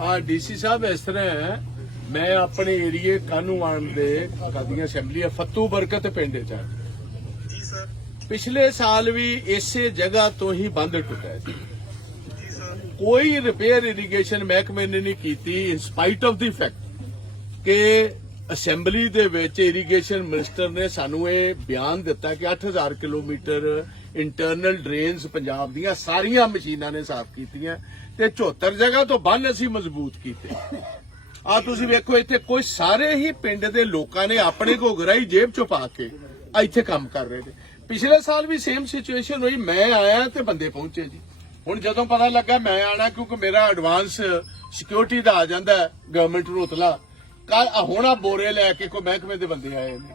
ਆ ਡੀਸੀ ਸਾਹਿਬ ਇਸ ਤਰ੍ਹਾਂ ਹੈ ਮੈਂ ਆਪਣੇ ਏਰੀਏ ਕਾਨੂੰਵਾਨ ਦੇ ਕਦੀਆਂ ਅਸੈਂਬਲੀ ਹੈ ਫੱਤੂ ਬਰਕਤ ਪਿੰਡ ਚ ਆ। ਜੀ ਸਰ। ਪਿਛਲੇ ਸਾਲ ਵੀ ਇਸੇ ਜਗ੍ਹਾ ਤੋਂ ਹੀ ਬੰਦ ਟੁੱਟਾ ਸੀ। ਕੋਈ ਰਿਪੇਅਰ ਇਰੀਗੇਸ਼ਨ ਮਹਿਕਮੇ ਨੇ ਨਹੀਂ ਕੀਤੀ in spite of the fact ਕਿ ਅਸੈਂਬਲੀ ਦੇ ਵਿੱਚ ਇਰੀਗੇਸ਼ਨ ਮਿਨਿਸਟਰ ਨੇ ਸਾਨੂੰ ਇਹ ਬਿਆਨ ਦਿੱਤਾ ਕਿ 8000 ਕਿਲੋਮੀਟਰ ਇੰਟਰਨਲ ਡਰੇਨਸ ਪੰਜਾਬ ਦੀਆਂ ਸਾਰੀਆਂ ਮਸ਼ੀਨਾਂ ਨੇ ਸਾਫ਼ ਕੀਤੀਆਂ ਤੇ 74 ਜਗ੍ਹਾ ਤੋਂ ਬੰਨ ਅਸੀਂ ਮਜ਼ਬੂਤ ਕੀਤੇ। ਆ ਤੁਸੀਂ ਵੇਖੋ, ਇੱਥੇ ਕੋਈ ਸਾਰੇ ਹੀ ਪਿੰਡ ਦੇ ਲੋਕਾਂ ਨੇ ਆਪਣੇ ਕੋ ਜੇਬ ਚੋਂ ਪਾ ਕੇ ਇੱਥੇ ਕੰਮ ਕਰ ਰਹੇ ਨੇ। ਪਿਛਲੇ ਸਾਲ ਵੀ ਸੇਮ ਸਿਚੁਏਸ਼ਨ ਹੋਈ, ਮੈਂ ਆਇਆ ਤੇ ਬੰਦੇ ਪਹੁੰਚੇ ਜੀ। ਹੁਣ ਜਦੋਂ ਪਤਾ ਲੱਗਾ ਮੈਂ ਆਣਾ ਕਿਉਂਕਿ ਮੇਰਾ ਐਡਵਾਂਸ ਸਿਕਿਉਰਿਟੀ ਦਾ ਆ ਜਾਂਦਾ ਗਵਰਨਮੈਂਟ ਨੂੰ ਉਤਲਾ ਕੱਲ ਹੁਣ ਆ ਬੋਰੇ ਲੈ ਕੇ ਕੋਈ ਮਹਿਕਮੇ ਦੇ ਬੰਦੇ ਆਏ ਨੇ।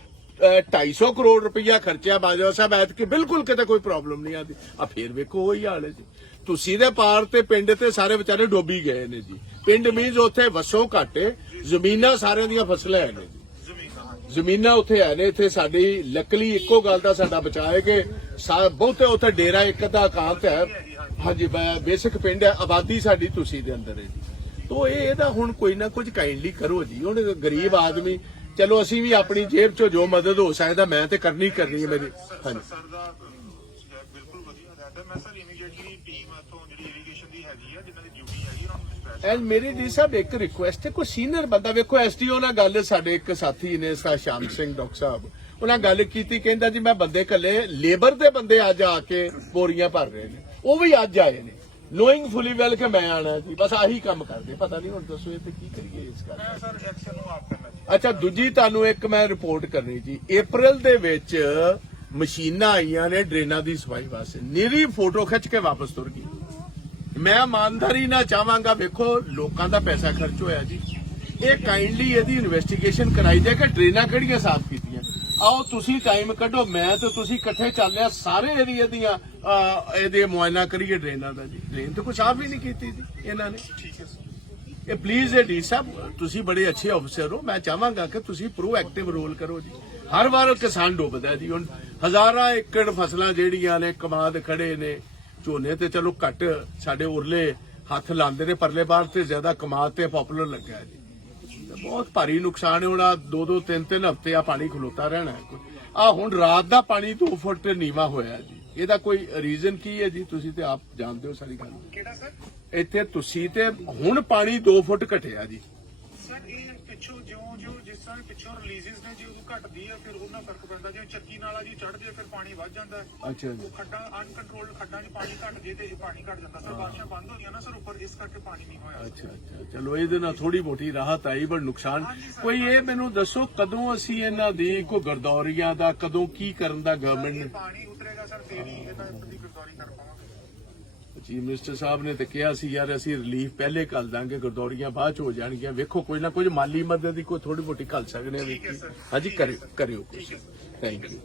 250 ਕਰੋੜ ਰੁਪਇਆ ਖਰਚਿਆ ਬਾਜਵਾ ਸਾਹਿਬ, ਐਤਕੀ ਬਿਲਕੁਲ ਕਿਤੇ ਕੋਈ ਪ੍ਰੋਬਲਮ ਨਹੀਂ ਆਦੀ। ਆ ਫੇਰ ਵੇਖੋ, ਉਹੀ ਹਾਲ ਹੈ ਜੀ। ਤੁਸੀਂ ਦੇ ਪਾਰ ਤੇ ਪਿੰਡ ਤੇ ਸਾਰੇ ਵਿਚਾਰੇ ਡੁੱਬ ਗਏ ਨੇ ਜੀ। ਪਿੰਡ ਮੀਨਸ ਉੱਥੇ ਵਸੋਂ ਘਾਟੇ ਜ਼ਮੀਨਾਂ ਸਾਰਿਆਂ ਦੀਆਂ ਫਸਲਾਂ ਹੈ ਨੇ ਜੀ। ਜ਼ਮੀਨਾਂ ਉੱਥੇ ਹੈ ਨੇ, ਇੱਥੇ ਸਾਡੀ ਲੱਕਲੀ ਇੱਕੋ ਗੱਲ ਦਾ ਸਾਡਾ ਬਚਾਅ ਹੈ ਕਿ ਬਹੁਤੇ ਉੱਥੇ ਡੇਰਾ ਇੱਕ ਅੱਧਾ ਇਕਾਂਤ ਹੈ। ਹਾਂਜੀ ਬੇਸਿਕ ਪਿੰਡ ਹੈ, ਆਬਾਦੀ ਸਾਡੀ ਤੁਸੀਂ ਦੇ ਅੰਦਰ ਹੈ ਜੀ। ਤੋ ਇਹ ਇਹਦਾ ਹੁਣ ਕੋਈ ਨਾ ਕੁਝ ਕਾਈਂਡਲੀ ਕਰੋ ਜੀ। ਹੁਣ ਗਰੀਬ ਆਦਮੀ ਚਲੋ ਅਸੀਂ ਵੀ ਆਪਣੀ ਜੇਬ ਚੋਂ ਜੋ ਮਦਦ ਹੋ ਸਕਦਾ ਮੈਂ ਤੇ ਕਰਨੀ ਕਰਨੀ ਹੈ ਮੇਰੀ। ਹਾਂਜੀ। ਸਰ ਦਾ ਅਹ, ਬਿਲਕੁਲ ਵਧੀਆ ਰਹਿ ਹੈ। ਮੈਂ ਸਰ ਇਮੀਡੀਏਟਲੀ ਟੀਮ ਇਥੋਂ ਜਿਹੜੀ ਇਰੀਗੇਸ਼ਨ ਦੀ ਹੈਗੀ ਆ ਜਿਨ੍ਹਾਂ ਦੀ ਡਿਊਟੀ ਹੈਗੀ ਉਹਨਾਂ ਨੂੰ ਡਿਸਪੈਚ ਐਂਡ ਮੇਰੀ ਜੀ ਸਾਹਿਬ ਇੱਕ ਰਿਕੁਐਸਟ ਹੈ ਕੋਈ ਸੀਨੀਅਰ ਬੰਦਾ ਵੇਖੋ ਐਸਟੀਓ ਨਾਲ ਗੱਲ ਸਾਡੇ ਇੱਕ ਸਾਥੀ ਨੇ ਸਾ ਸ਼ਾਮ ਸਿੰਘ ਡਾਕਟਰ ਸਾਹਿਬ ਉਹਨਾਂ ਗੱਲ ਕੀਤੀ ਕਹਿੰਦਾ ਜੀ ਮੈਂ ਬੰਦੇ ਕੱਲੇ ਲੇਬਰ ਦੇ ਬੰਦੇ ਅੱਜ ਆ ਕੇ ਬੋਰੀਆਂ ਭਰ ਰਹੇ ਨੇ। ਉਹ ਵੀ ਅੱਜ ਆਏ ਨੇ। ਨੋਇੰਗ ਫੁਲੀ ਵੈਲ ਕਿ ਮੈਂ ਆਣਾ ਜੀ ਬਸ ਆਹੀ ਕੰਮ ਕਰਦੇ ਪਤਾ ਨਹੀਂ ਹੁਣ ਦੱਸੋ ਇਹ ਤੇ ਕੀ ਕਰੀਏ ਇਸ ਮੈਂ ਸਰ ਐਕਸ਼ਨ ਨੂੰ ਆਪ ਅੱਛਾ, ਦੂਜੀ ਤੁਹਾਨੂੰ ਇੱਕ ਮੈਂ ਰਿਪੋਰਟ ਕਰਨੀ ਜੀ। April ਦੇ ਵਿੱਚ ਮਸ਼ੀਨਾਂ ਆਈਆਂ ਨੇ ਡਰੇਨਾਂ ਦੀ ਸਫ਼ਾਈ ਵਾਸਤੇ। ਨਿਰੀ ਫੋਟੋ ਖਿੱਚ ਕੇ ਵਾਪਸ ਤੁਰ ਗਈ। ਮੈਂ ਇਮਾਨਦਾਰੀ ਨਾਲ ਚਾਹਾਂਗਾ, ਵੇਖੋ, ਲੋਕਾਂ ਦਾ ਪੈਸਾ ਖਰਚ ਹੋਇਆ ਜੀ। ਇਹ ਕਾਈਂਡਲੀ ਇਹਦੀ ਇਨਵੈਸਟੀਗੇਸ਼ਨ ਕਰਾਈ ਜਾਏ ਕਿ ਡਰੇਨਾਂ ਕਿਹੜੀਆਂ ਸਾਫ਼ ਕੀਤੀਆਂ। ਆਓ, ਤੁਸੀਂ ਟਾਈਮ ਕੱਢੋ, ਮੈਂ ਤੇ ਤੁਸੀਂ ਇਕੱਠੇ ਚੱਲਦੇ ਆ ਸਾਰੇ ਏਰੀਆ ਦੀਆਂ ਇਹਦੇ ਮੁਆਇਨਾ ਕਰੀਏ ਡਰੇਨਾਂ ਦਾ ਜੀ। ਡਰੇਨ ਤੇ ਕੋਈ ਸਾਫ਼ ਹੀ ਨਹੀਂ ਕੀਤੀ ਜੀ, ਇਹਨਾਂ ਨੇ। ਠੀਕ ਹੈ ਇਹ ਪਲੀਜ਼ ਇਹ ਡੀ ਸਾਹਿਬ, ਤੁਸੀਂ ਬੜੇ ਅੱਛੇ ਅਫਸਰ ਹੋ। ਮੈਂ ਚਾਹਾਂਗਾ ਕਿ ਤੁਸੀਂ ਪ੍ਰੋਐਕਟਿਵ ਰੋਲ ਕਰੋ ਜੀ। ਹਰ ਵਾਰ ਕਿਸਾਨ ਡੁੱਬਦਾ ਜੀ। ਹੁਣ ਹਜ਼ਾਰਾਂ ਏਕੜ ਫਸਲਾਂ ਜਿਹੜੀਆਂ ਨੇ, ਕਮਾਦ ਖੜੇ ਨੇ, ਝੋਨੇ ਤੇ ਚਲੋ ਘੱਟ ਸਾਡੇ ਉਰਲੇ ਹੱਥ ਲਾਉਂਦੇ ਨੇ, ਪਰਲੇ ਬਾਹਰ ਤੇ ਜ਼ਿਆਦਾ ਕਮਾਦ ਤੇ ਪਪੂਲਰ ਲੱਗਿਆ ਜੀ। ਬਹੁਤ ਭਾਰੀ ਨੁਕਸਾਨ ਹੋਣਾ ਦੋ ਦੋ ਤਿੰਨ ਤਿੰਨ ਹਫ਼ਤੇ ਆ ਪਾਣੀ ਖਲੋਤਾ ਰਹਿਣਾ ਹੈ। ਆ ਹੁਣ ਰਾਤ ਦਾ ਪਾਣੀ 2 ਫੁੱਟ ਨੀਵਾ ਹੋਇਆ ਜੀ। ਇਹਦਾ ਕੋਈ ਰੀਜ਼ਨ ਕੀ ਹੈ ਜੀ? ਤੁਸੀਂ ਤੇ ਆਪ ਜਾਣਦੇ ਹੋ ਸਾਰੀ ਗੱਲ। ਕਿਹੜਾ ਸਰ? ਇੱਥੇ ਤੁਸੀਂ ਤੇ ਹੁਣ ਪਾਣੀ 2 ਫੁੱਟ ਘਟਿਆ ਜੀ। ਸਰ ਇਹ ਪਿੱਛੋਂ ਜਿਉਂ ਜਿਉਂ ਜਿਸ ਤਰ੍ਹਾਂ ਵੀ ਪਿੱਛੋਂ ਰਿਲੀਜ਼ਸ ਨੇ ਜੀ ਉਹ ਘਟਦੀ ਹੈ ਫਿਰ ਉਹਨਾਂ ਫ਼ਰਕ ਪੈਂਦਾ। ਜਿਵੇਂ ਚੱਕੀ ਨਾਲਾ ਜੀ ਚੜ੍ਹਦੀ ਹੈ ਫਿਰ ਪਾਣੀ ਵੱਧ ਜਾਂਦਾ ਹੈ। ਅੱਛਾ ਜੀ। ਉਹ ਖੱਡਾਂ ਅਨਕੰਟਰੋਲਡ ਖੱਡਾਂ 'ਚ ਪਾਣੀ ਘਟ ਜੇ ਤੇ ਇਹ ਪਾਣੀ ਘਟ ਜਾਂਦਾ। ਸਰ ਬਾਰਿਸ਼ਾਂ ਬੰਦ ਹੋਈਆਂ ਨਾ ਸਰ ਉੱਪਰ ਇਸ ਕਰਕੇ ਪਾਣੀ ਨਹੀਂ ਹੋਇਆ। ਅੱਛਾ ਅੱਛਾ। ਚਲੋ ਇਹਦੇ ਨਾਲ ਥੋੜੀ ਮੋਟੀ ਰਾਹਤ ਆਈ ਪਰ ਨੁਕਸਾਨ ਕੋਈ ਇਹ ਮੈਨੂੰ ਦੱਸੋ ਕਦੋਂ ਅਸੀਂ ਇਹਨਾਂ ਦੀ ਕੋਈ ਗਰਦੌਰੀਆਂ ਦਾ ਕਦੋਂ ਕੀ ਕਰਨ ਦਾ ਗਵਰਨਮੈਂਟ ਨੇ ਪਾਣੀ ਉਤਰੇਗਾ ਸਰ ਫੇਰ ਹੀ ਇਹਦਾ ਦੀ ਗਰਦੌਰੀ ਕਰ ਪਾਵਾਂਗੇ। ਚੀਫ ਮਿਨਿਸਟਰ ਸਾਹਿਬ ਨੇ ਤੇ ਕਿਹਾ ਸੀ ਯਾਰ ਅਸੀਂ ਰਿਲੀਫ ਪਹਿਲੇ ਕਰ ਦਾਂਗੇ ਗਰਦੌਰੀਆਂ ਬਾਅਦ ਚ ਹੋ ਜਾਣਗੀਆਂ। ਵੇਖੋ ਕੋਈ ਨਾ ਕੋਈ ਮਾਲੀ ਮਦਦ ਦੀ ਕੋਈ ਥੋੜੀ ਮੋਟੀ ਘੱਲ ਸਕਦੇ ਸਰ। ਹਾਂਜੀ ਕਰਿਓ ਕਰਿਓ ਥੈਂਕ ਯੂ